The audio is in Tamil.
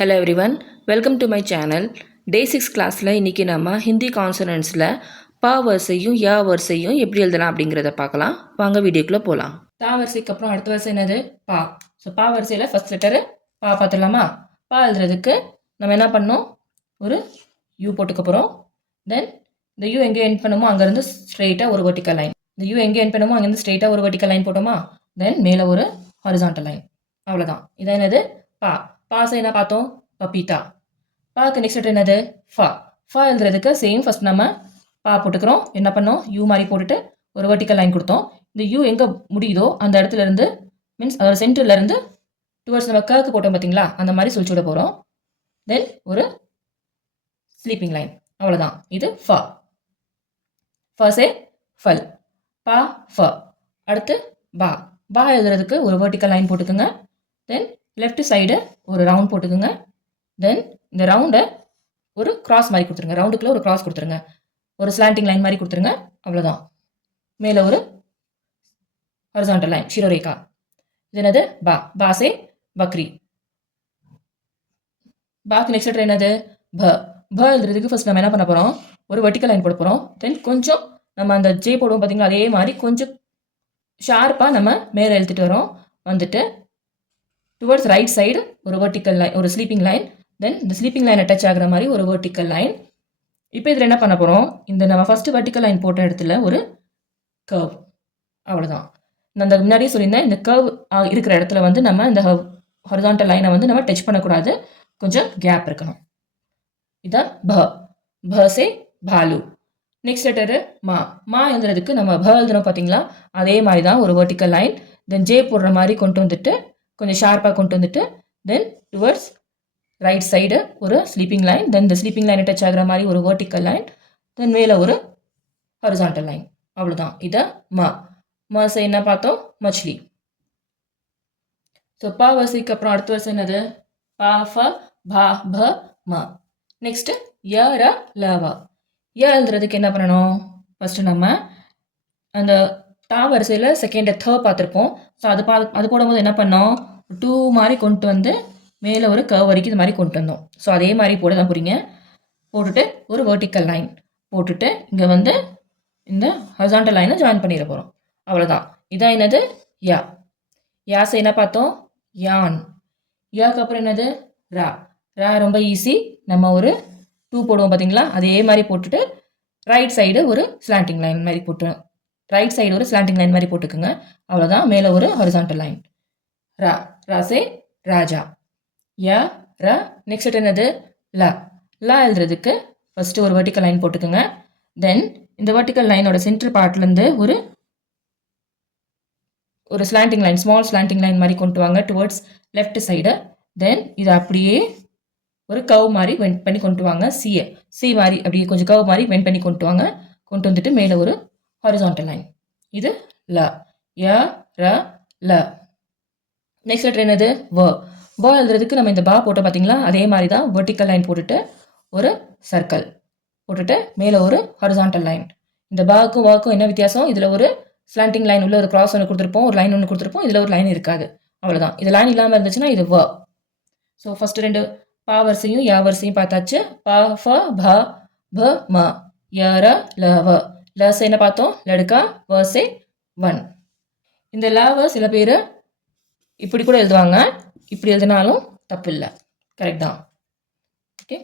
Hello everyone, welcome to my channel. Day 6 கிளாஸில் இன்றைக்கி நம்ம ஹிந்தி கான்சனன்ட்ஸில் பா வரிசையும் யா வரிசையும் எப்படி எழுதலாம் அப்படிங்கிறத பார்க்கலாம். வாங்க வீடியோக்குள்ளே போகலாம். தா வரிசைக்கு அப்புறம் அடுத்த வரிசை என்னது? பா. ஸோ பா வரிசையில் ஃபஸ்ட் லெட்டரு பா பார்த்துடலாமா? பா எழுதுறதுக்கு நம்ம என்ன பண்ணோம்? ஒரு யூ போட்டுக்க போகிறோம். தென் இந்த யூ எங்கே எண்ட் பண்ணுமோ அங்கேருந்து ஸ்ட்ரெயிட்டாக ஒரு வெர்டிக்கல் லைன். இந்த யூ எங்கே எண்ட் பண்ணுமோ அங்கேருந்து ஸ்ட்ரெயிட்டாக ஒரு வெர்டிக்கல் லைன் போட்டோமா? தென் மேலே ஒரு ஹாரிசான்டல் லைன். அவ்வளோதான். இதான் என்னது? பா. பாஸ் என்ன பார்த்தோம்? பப்பீட்டா. பாக்கு நெக்ஸ்ட் லெட்டர் என்னது? ஃபா. ஃபா எழுதுறதுக்கு சேம் ஃபர்ஸ்ட் நம்ம பா போட்டுக்கிறோம். என்ன பண்ணோம்? யூ மாதிரி போட்டுட்டு ஒரு வெர்டிக்கல் லைன் கொடுத்தோம். இந்த யூ எங்கே முடியுதோ அந்த இடத்துல இருந்து மீன்ஸ் அதோட சென்டர்ல இருந்து டுவர்ட்ஸ் நம்ம கர்க்கு போட்டோம் பார்த்தீங்களா, அந்த மாதிரி சுழிச்சு விட போகிறோம். தென் ஒரு ஸ்லீப்பிங் லைன். அவ்வளோதான். இது ஃபா. ஃபர்ஸ்டே ஃபல். பா ஃப. அடுத்து பா. பா எழுதுறதுக்கு ஒரு வெர்டிக்கல் லைன் போட்டுக்கோங்க. தென் லெஃப்ட் சைடு ஒரு ரவுண்ட் போட்டுக்கோங்க. தென் இந்த ரவுண்டை ஒரு கிராஸ் மாதிரி கொடுத்துருங்க. ரவுண்டுக்குள்ளே ஒரு கிராஸ் கொடுத்துருங்க. ஒரு ஸ்லாண்டிங் லைன் மாதிரி கொடுத்துருங்க. அவ்வளோதான். மேலே ஒரு ஹாரிசான்டல் லைன் ஷிரோரேகா. இது என்னது? பா. பாசே பக்ரி. பாக்கு நெக்ஸ்ட் லெட்டர் என்னது? ப. ப எழுதுறதுக்கு ஃபர்ஸ்ட் நம்ம என்ன பண்ண போகிறோம்? ஒரு வெர்டிக்கல் லைன் போட போகிறோம். தென் கொஞ்சம் நம்ம அந்த ஜே போடுவோம் பார்த்தீங்களா, அதே மாதிரி கொஞ்சம் ஷார்ப்பாக நம்ம மேலே எழுத்துட்டு வரோம். வந்துட்டு டுவர்ட்ஸ் ரைட் சைடு ஒரு வெர்டிக்கல் லைன், ஒரு ஸ்லீப்பிங் லைன். தென் இந்த ஸ்லீப்பிங் லைன் அட்டாச் ஆகிற மாதிரி ஒரு வெர்டிக்கல் லைன். இப்போ இதில் என்ன பண்ண போகிறோம்? இந்த நம்ம ஃபஸ்ட்டு வெர்டிக்கல் லைன் போட்ட இடத்துல ஒரு கர்வ். அவ்வளோதான். நான் அந்த முன்னாடியே சொல்லியிருந்தேன், இந்த கர்வ் இருக்கிற இடத்துல வந்து நம்ம இந்த ஹாரிசான்டல் லைனை வந்து நம்ம டச் பண்ணக்கூடாது. கொஞ்சம் கேப் இருக்கணும். இதான் ப. பசே பாலு. நெக்ஸ்ட் லெட்டரு மா. மா எழுதுறதுக்கு நம்ம ப எழுதுறோம் பார்த்தீங்களா, அதே மாதிரி தான் ஒரு வெர்டிக்கல் லைன். தென் ஜே போடுற மாதிரி கொண்டு வந்துட்டு கொஞ்சம் ஷார்ப்பாக கொண்டு வந்துட்டு தென் டுவர்ட்ஸ் ரைட் சைடு ஒரு ஸ்லீப்பிங் லைன். தென் இந்த ஸ்லீப்பிங் லைனை டச் ஆகிற மாதிரி ஒரு வெர்டிக்கல் லைன். தென் மேலே ஒரு ஹாரிசான்டல் லைன். அவ்வளோதான். இதை மா. மாசை என்ன பார்த்தோம்? மச்லி. ஸோ பா வரிசைக்கு அப்புறம் அடுத்த வரிசை என்னது? பா ஃப பா ப ம. நெக்ஸ்ட்டு ய ர ல வ. ய எழுதுறதுக்கு என்ன பண்ணணும்? ஃபஸ்ட்டு நம்ம அந்த தா வரிசையில் செகண்ட் பார்த்துருப்போம். ஸோ அது போடும்போது என்ன பண்ணோம்? டூ மாதிரி கொண்டு வந்து மேலே ஒரு கர்வ் வரைக்கும் இது மாதிரி கொண்டு வந்தோம். ஸோ அதே மாதிரி போட தான் போகிறீங்க. போட்டுட்டு ஒரு வெர்டிக்கல் லைன் போட்டுட்டு இங்கே வந்து இந்த ஹாரிசான்டல் லைனை ஜாயின் பண்ணிட போகிறோம். அவ்வளோதான். இதான் என்னது? யா. யாசை என்ன பார்த்தோம்? யான். யாக்கு அப்புறம் என்னது? ரா. ரா ரொம்ப ஈஸி. நம்ம ஒரு டூ போடுவோம் பார்த்தீங்களா, அதே மாதிரி போட்டுட்டு ரைட் சைடு ஒரு ஸ்லாண்டிங் லைன் மாதிரி போட்டு ரைட் சைடு ஒரு ஸ்லாண்டிங் லைன் மாதிரி போட்டுக்குங்க. அவ்வளோதான். மேலே ஒரு ஹாரிசான்டல் லைன். ரா. ராசே ராஜா. ய ர. நெக்ஸ்ட் என்னது? ல. ல எழுதுறதுக்கு ஃபஸ்ட்டு ஒரு வெர்டிக்கல் லைன் போட்டுக்குங்க. தென் இந்த வெர்டிக்கல் லைனோட சென்டர் பார்ட்லேருந்து ஒரு slanting line, small slanting line மாதிரி கொண்டு வாங்க டுவர்ட்ஸ் லெஃப்ட் சைடு. தென் இதை அப்படியே ஒரு கவ் மாதிரி வெண்ட் பண்ணி கொண்டு வாங்க. சி மாதிரி அப்படியே கொஞ்சம் கவ் மாதிரி வெண்ட் பண்ணி கொண்டு வாங்க. கொண்டு வந்துட்டு மேலே ஒரு ஹாரிசான்டல் லைன். இது ல. ய ர ல. நெக்ஸ்ட் லெட்டர் என்னது? வ. வ எழுதுறதுக்கு நம்ம இந்த பா போட்டோம் பார்த்தீங்களா, அதே மாதிரி தான் வெர்டிக்கல் லைன் போட்டுட்டு ஒரு சர்க்கிள் போட்டுட்டு மேலே ஒரு ஹாரிசான்டல் லைன். இந்த பாக்கும் வாக்கும் என்ன வித்தியாசம்? இதில் ஒரு ஸ்லாண்டிங் லைன் உள்ள ஒரு கிராஸ் ஒன்று கொடுத்துருப்போம், ஒரு லைன் ஒன்று கொடுத்துருப்போம். இதில் ஒரு லைன் இருக்காது. அவ்வளோதான். இது லைன் இல்லாமல் இருந்துச்சுன்னா இது வ. ஸோ ஃபஸ்ட்டு ரெண்டு பா வரிசையும் யா வரிசையும் பார்த்தாச்சு. பா ஃப ப ப ம. ய ர ல வ. லசை என்ன பார்த்தோம்? லடுக்கா. வசே ஒன். இந்த லாவை சில பேர் இப்படி கூட எழுதுவாங்க. இப்படி எழுதினாலும் தப்பு இல்லை. கரெக்ட் தான். ஓகே.